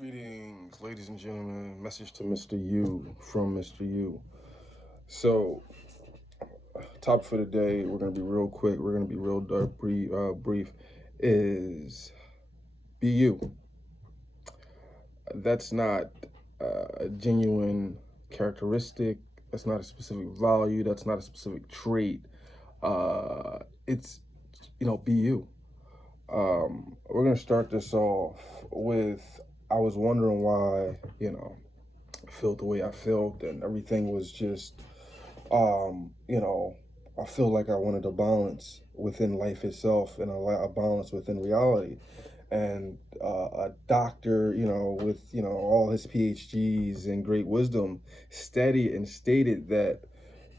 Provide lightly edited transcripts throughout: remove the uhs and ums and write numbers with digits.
Greetings, ladies and gentlemen. Message to Mr. U from Mr. U. So, top for the day, we're going to be real quick. We're going to be real brief. Is be you. That's not a genuine characteristic. That's not a specific value. That's not a specific trait. It's, be you. We're going to start this off with I was wondering why, I felt the way I felt, and everything was just, um, you know, I feel like I wanted a balance within life itself and a balance within reality. And a doctor, with all his PhDs and great wisdom, steady and stated that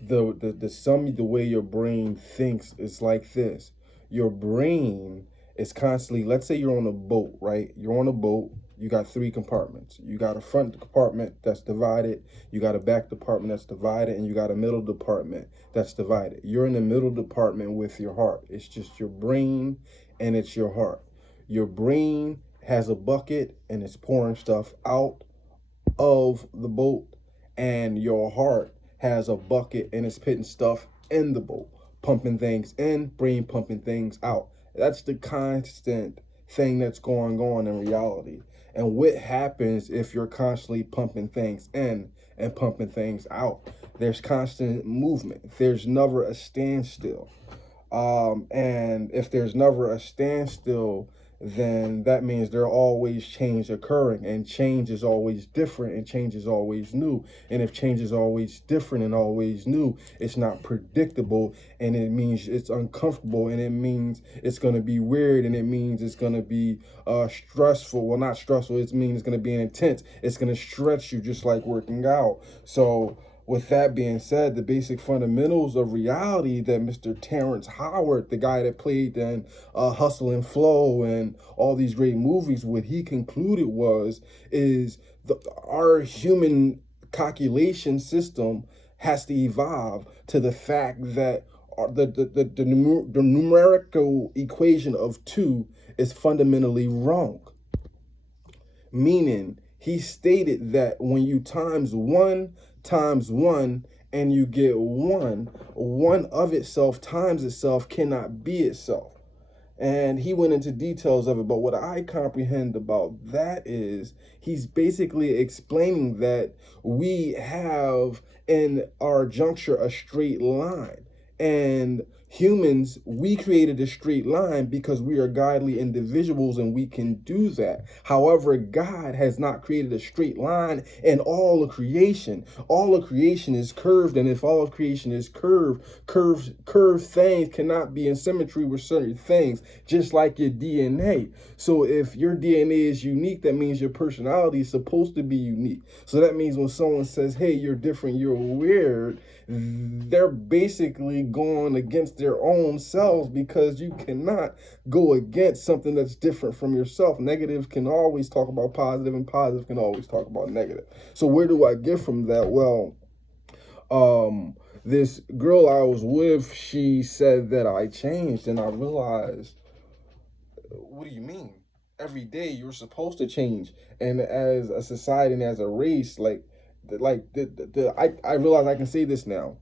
the way your brain thinks is like this. Your brain is constantly, let's say you're on a boat, right? You're on a boat, you got three compartments. You got a front compartment that's divided, you got a back department that's divided, and you got a middle department that's divided. You're in the middle department with your heart. It's just your brain and it's your heart. Your brain has a bucket and it's pouring stuff out of the boat, and your heart has a bucket and it's putting stuff in the boat, pumping things in, brain pumping things out. That's the constant thing that's going on in reality. And what happens if you're constantly pumping things in and pumping things out? There's constant movement. There's never a standstill. And if there's never a standstill, then that means there are always change occurring, and change is always different, and change is always new. And if change is always different and always new, it's not predictable, and it means it's uncomfortable, and it means it's going to be weird, and it means it's going to be stressful. Well, not stressful, it means it's going to be intense. It's going to stretch you just like working out. So with that being said, the basic fundamentals of reality that Mr. Terrence Howard, the guy that played in Hustle and Flow and all these great movies, what he concluded is our human calculation system has to evolve to the fact that the numerical equation of two is fundamentally wrong. Meaning, he stated that when you times one and you get one of itself times itself cannot be itself. And he went into details of it, but what I comprehend about that is he's basically explaining that we have in our juncture a straight line. And humans, we created a straight line because we are godly individuals and we can do that. However, God has not created a straight line in all of creation. All of creation is curved, and if all of creation is curved things cannot be in symmetry with certain things, just like your DNA. So if your DNA is unique, that means your personality is supposed to be unique. So that means when someone says, hey, you're different, you're weird, they're basically going against their own selves, because you cannot go against something that's different from yourself. Negative can always talk about positive, and positive can always talk about negative. So where do I get from that? Well, this girl I was with, she said that I changed, and I realized, what do you mean? Every day you're supposed to change, and as a society and as a race, I realize I can say this now.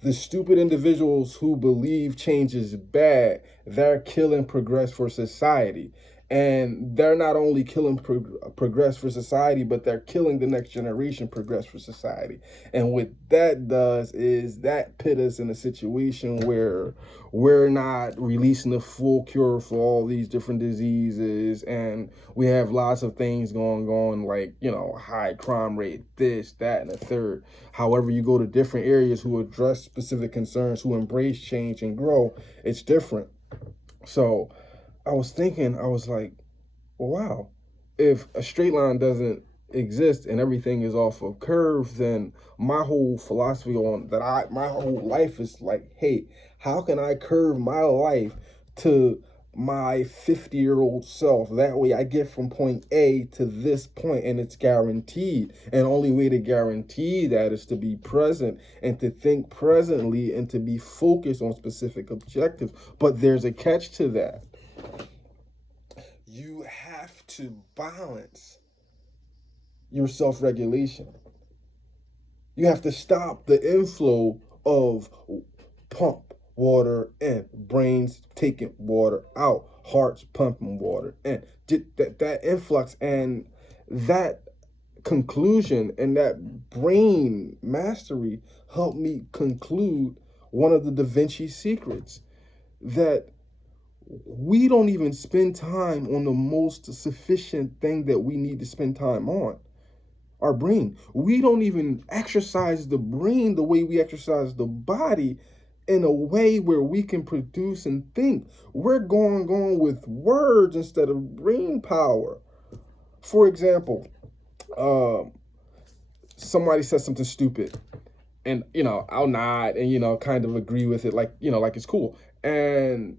The stupid individuals who believe change is bad, they're killing progress for society. And they're not only killing progress for society, but they're killing the next generation progress for society. And what that does is that put us in a situation where we're not releasing the full cure for all these different diseases, and we have lots of things going on, like, high crime rate, this, that, and the third. However, you go to different areas who address specific concerns, who embrace change and grow, it's different. So I was thinking, I was like, well, wow, if a straight line doesn't exist and everything is off of curve, then my whole philosophy on that, my whole life is like, hey, how can I curve my life to my 50-year-old self? That way I get from point A to this point, and it's guaranteed. And only way to guarantee that is to be present and to think presently and to be focused on specific objectives. But there's a catch to that. You have to balance your self-regulation. You have to stop the inflow of pump water in, brains taking water out, hearts pumping water in. That influx and that conclusion and that brain mastery helped me conclude one of the Da Vinci secrets, that we don't even spend time on the most sufficient thing that we need to spend time on, our brain. We don't even exercise the brain the way we exercise the body, in a way where we can produce and think. We're going with words instead of brain power. For example, um, somebody says something stupid, and I'll nod and kind of agree with it, like like it's cool. And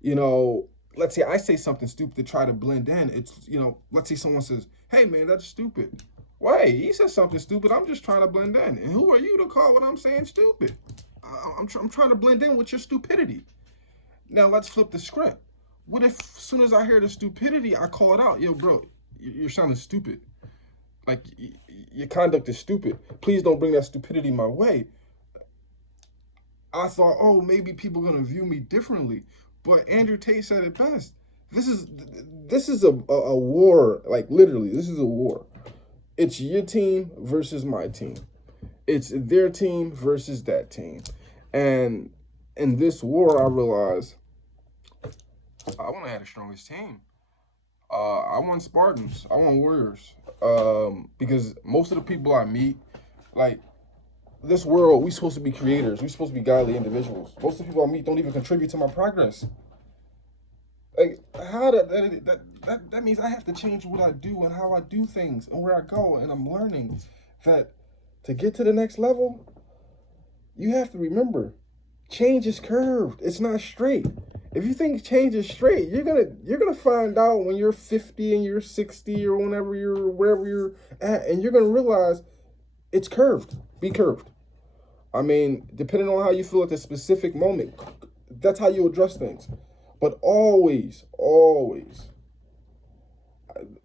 you know, let's say I say something stupid to try to blend in. It's let's say someone says, "Hey man, that's stupid." Why? He said something stupid. I'm just trying to blend in. And who are you to call what I'm saying stupid? I'm trying to blend in with your stupidity. Now let's flip the script. What if, as soon as I hear the stupidity, I call it out? Yo, bro, you're sounding stupid. Like, your conduct is stupid. Please don't bring that stupidity my way. I thought, oh, maybe people are gonna view me differently. But Andrew Tate said it best. This is a war. Like, literally, this is a war. It's your team versus my team. It's their team versus that team. And in this war, I realized I want to have the strongest team. I want Spartans. I want warriors. Because most of the people I meet, like, this world, we supposed to be creators. We supposed to be godly individuals. Most of the people I meet don't even contribute to my progress. Like, how that means I have to change what I do and how I do things and where I go. And I'm learning that to get to the next level, you have to remember, change is curved. It's not straight. If you think change is straight, you're gonna find out when you're 50 and you're 60 or whenever you're wherever you're at, and you're gonna realize it's curved. Be curved. I mean, depending on how you feel at the specific moment, that's how you address things. But always, always,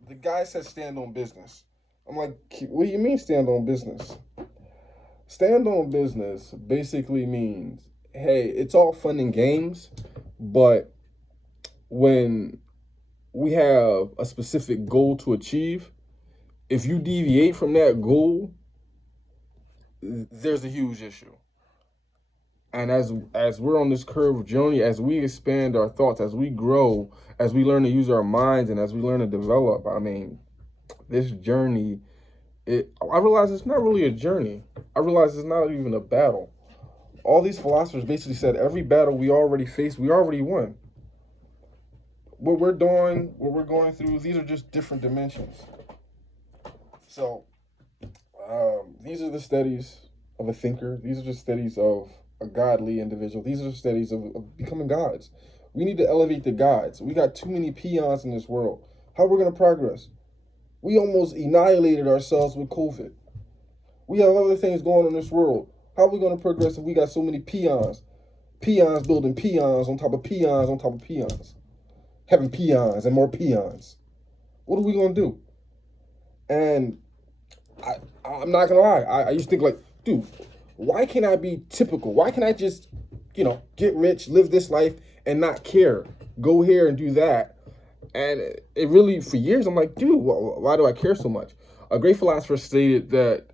the guy said stand on business. I'm like, what do you mean stand on business? Stand on business basically means, hey, it's all fun and games, but when we have a specific goal to achieve, if you deviate from that goal, there's a huge issue. And as we're on this curved journey, as we expand our thoughts, as we grow, as we learn to use our minds, and as we learn to develop, I mean, this journey, I realize it's not really a journey. I realize it's not even a battle. All these philosophers basically said every battle we already faced, we already won. What we're doing, what we're going through, these are just different dimensions. So, these are the studies of a thinker. These are the studies of a godly individual. These are the studies of becoming gods. We need to elevate the gods. We got too many peons in this world. How are we going to progress? We almost annihilated ourselves with COVID. We have other things going on in this world. How are we going to progress if we got so many peons? Peons building peons on top of peons on top of peons. Having peons and more peons. What are we going to do? And I'm not going to lie. I used to think like, dude, why can't I be typical? Why can't I just, get rich, live this life, and not care? Go here and do that. And it really, for years, I'm like, dude, why do I care so much? A great philosopher stated that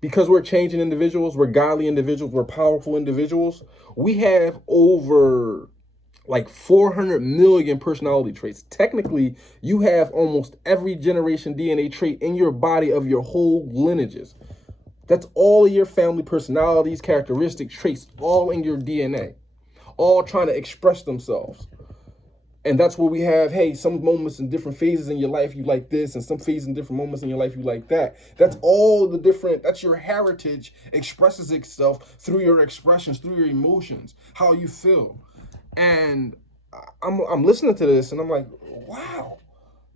because we're changing individuals, we're godly individuals, we're powerful individuals, we have over like 400 million personality traits. Technically, you have almost every generation DNA trait in your body of your whole lineages. That's all of your family personalities, characteristics, traits, all in your DNA, all trying to express themselves. And that's where we have, hey, some moments in different phases in your life you like this, and some phases in different moments in your life you like that. That's all the different, that's your heritage expresses itself through your expressions, through your emotions, how you feel. And I'm listening to this and I'm like, wow,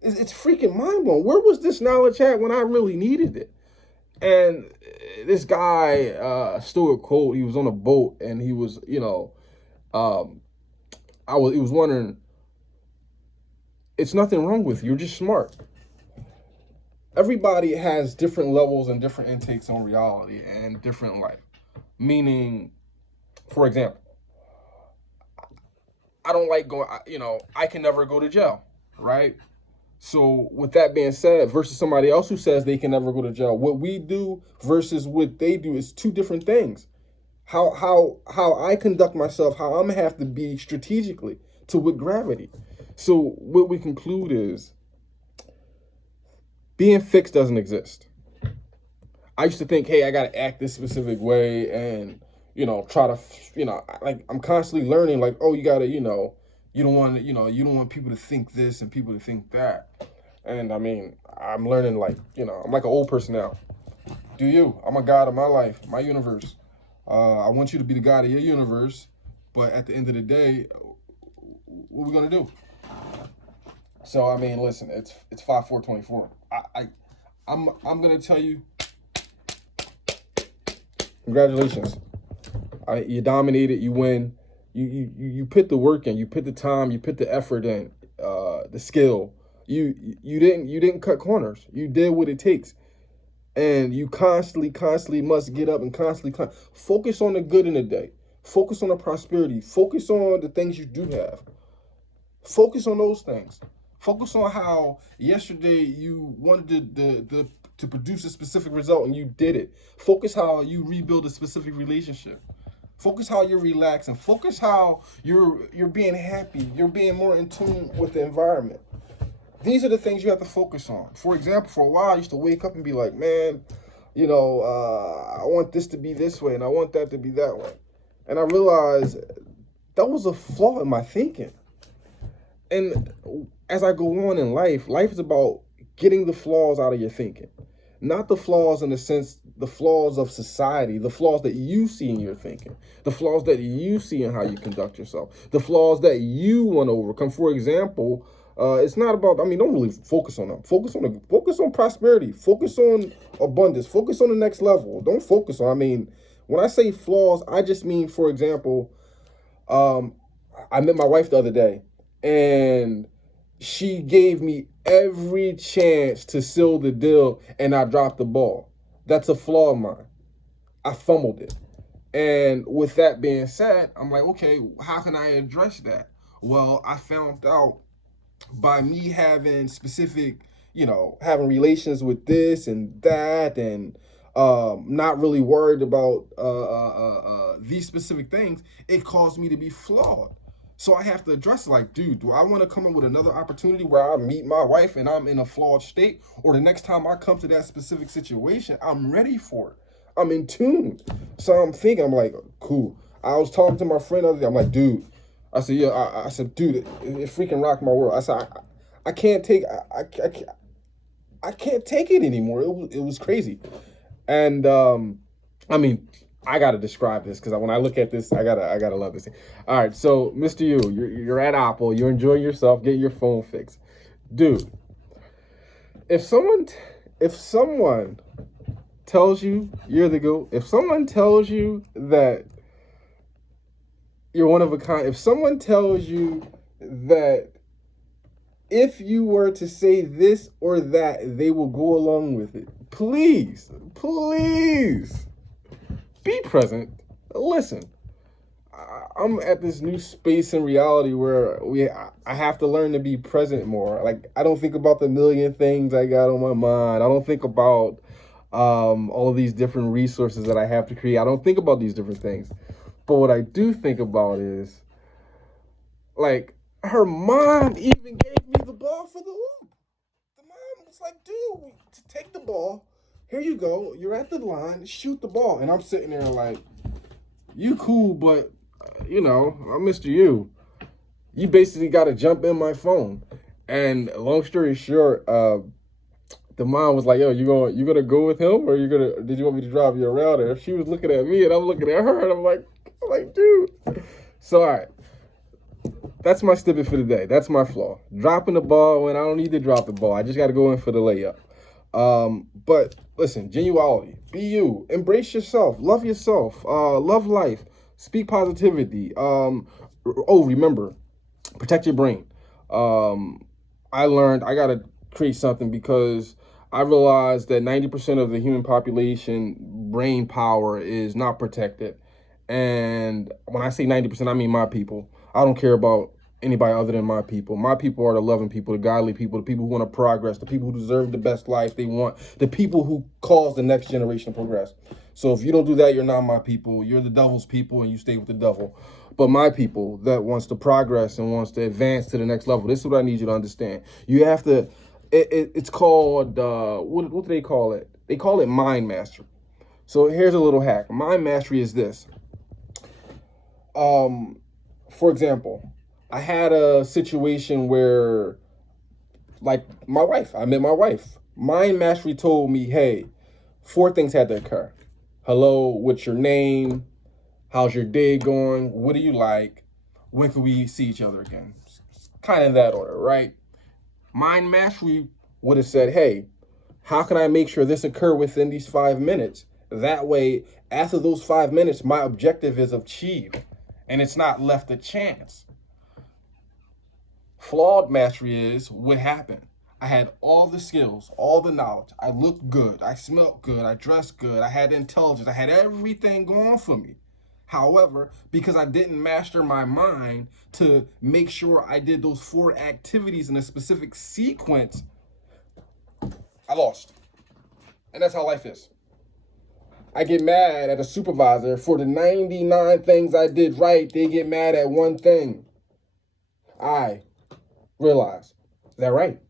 it's freaking mind blowing. Where was this knowledge at when I really needed it? And this guy, Stuart Colt, he was on a boat and he was, he was wondering, it's nothing wrong with you. You're just smart. everybody has different levels and different intakes on reality and different life. Meaning, for example, I don't like going. I can never go to jail, right? So with that being said, versus somebody else who says they can never go to jail, what we do versus what they do is two different things. How I conduct myself, how I'm gonna have to be strategically to with gravity. So what we conclude is being fixed doesn't exist. I used to think, hey, I gotta act this specific way, and try to, like I'm constantly learning, like, oh, you gotta, you don't want, you don't want people to think this and people to think that. And I mean, I'm learning, like, I'm like an old person now. Do you? I'm a god of my life, my universe. I want you to be the god of your universe, but at the end of the day, what are we gonna do? So I mean, listen, it's 5/4/24. I'm gonna tell you, congratulations. You dominated. You win. You put the work in. You put the time. You put the effort in. The skill. You didn't cut corners. You did what it takes, and you constantly must get up and constantly focus on the good in the day. Focus on the prosperity. Focus on the things you do have. Focus on those things. Focus on how yesterday you wanted to produce a specific result and you did it. Focus how you rebuild a specific relationship. Focus how you're relaxing. Focus how you're being happy. You're being more in tune with the environment. These are the things you have to focus on. For example, for a while, I used to wake up and be like, man, I want this to be this way and I want that to be that way. And I realized that was a flaw in my thinking. And as I go on in life, life is about getting the flaws out of your thinking. Not the flaws in the sense, the flaws of society, the flaws that you see in your thinking, the flaws that you see in how you conduct yourself, the flaws that you want to overcome. For example, it's not about, I mean, don't really focus on them. Focus on prosperity, focus on abundance, focus on the next level. Don't focus on, I mean, when I say flaws, I just mean, for example, um, I met my wife the other day, and she gave me every chance to seal the deal, and I dropped the ball. That's a flaw of mine. I fumbled it. And with that being said, I'm like, okay, how can I address that? Well, I found out by me having specific, having relations with this and that, and not really worried about these specific things, it caused me to be flawed. So I have to address it, like, dude, do I want to come up with another opportunity where I meet my wife and I'm in a flawed state? Or the next time I come to that specific situation, I'm ready for it. I'm in tune. So I'm thinking, I'm like, cool. I was talking to my friend the other day. I'm like, dude, I said, yeah, I said, dude, it freaking rocked my world. I said, I can't take, I can't take it anymore. It was crazy. And I mean, I gotta describe this because when I look at this, I gotta love this. All right, so Mr. You're at Apple, you're enjoying yourself, getting your phone fixed, dude. If someone, if someone tells you you're the GOAT, if someone tells you that you're one of a kind, if someone tells you that if you were to say this or that, they will go along with it, please be present. Listen, I'm at this new space in reality where I have to learn to be present more. Like, I don't think about the million things I got on my mind. I don't think about all of these different resources that I have to create. I don't think about these different things. But what I do think about is, like, her mom even gave me the ball for the loop. The mom was like, dude, take the ball. Here you go. You're at the line. Shoot the ball. And I'm sitting there like, you cool, but, I'm Mr. You basically got to jump in my phone. And long story short, the mom was like, yo, you gonna go with him, or did you want me to drive you around there? She was looking at me and I'm looking at her, and I'm like, dude. So, all right. That's my snippet for the day. That's my flaw. Dropping the ball when I don't need to drop the ball. I just got to go in for the layup. But listen, genuality. Be you. Embrace yourself. Love yourself. Love life. Speak positivity. Remember, protect your brain. I learned I got to create something because I realized that 90% of the human population brain power is not protected. And when I say 90%, I mean my people. I don't care about anybody other than my people. My people are the loving people, the godly people, the people who want to progress, the people who deserve the best life they want, the people who cause the next generation to progress. So if you don't do that, you're not my people. You're the devil's people and you stay with the devil. But my people that wants to progress and wants to advance to the next level, this is what I need you to understand. You have to, it's called, what do they call it? They call it mind mastery. So here's a little hack. Mind mastery is this. For example, I had a situation where, like, I met my wife. Mind mastery told me, hey, 4 things had to occur. Hello, what's your name? How's your day going? What do you like? When can we see each other again? Kind of in that order, right? Mind mastery would have said, hey, how can I make sure this occur within these 5 minutes? That way, after those 5 minutes, my objective is achieved and it's not left to chance. Flawed mastery is what happened. I had all the skills, all the knowledge. I looked good. I smelled good. I dressed good. I had intelligence. I had everything going for me. However, because I didn't master my mind to make sure I did those 4 activities in a specific sequence, I lost. And that's how life is. I get mad at a supervisor for the 99 things I did right. They get mad at one thing. I realize, is that right?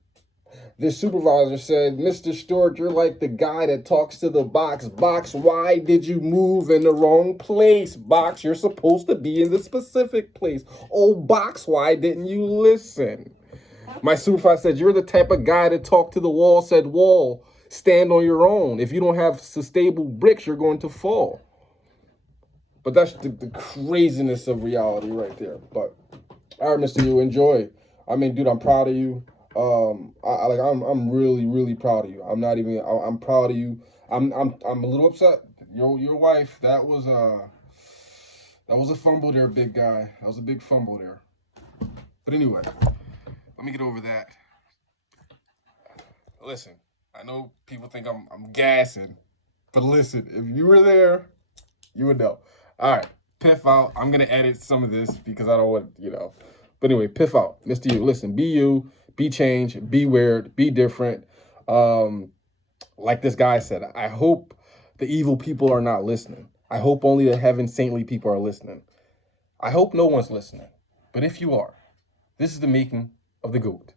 This supervisor said, Mr. Stewart, you're like the guy that talks to the box. Box, why did you move in the wrong place? Box, you're supposed to be in the specific place. Oh, box, why didn't you listen? My supervisor said, you're the type of guy that talked to the wall, said, wall, stand on your own. If you don't have stable bricks, you're going to fall. But that's the craziness of reality right there. But, all right, Mr. You, enjoy. I mean, dude, I'm proud of you. I'm really, really proud of you. I'm proud of you. I'm a little upset. Your wife, that was a fumble there, big guy. That was a big fumble there. But anyway, let me get over that. Listen, I know people think I'm gassing, but listen, if you were there, you would know. All right, Piff out. I'm gonna edit some of this because I don't want. But anyway, Piff out. Mr. You, listen, be you, be changed, be weird, be different. Like this guy said, I hope the evil people are not listening. I hope only the heaven saintly people are listening. I hope no one's listening. But if you are, this is the making of the GOAT.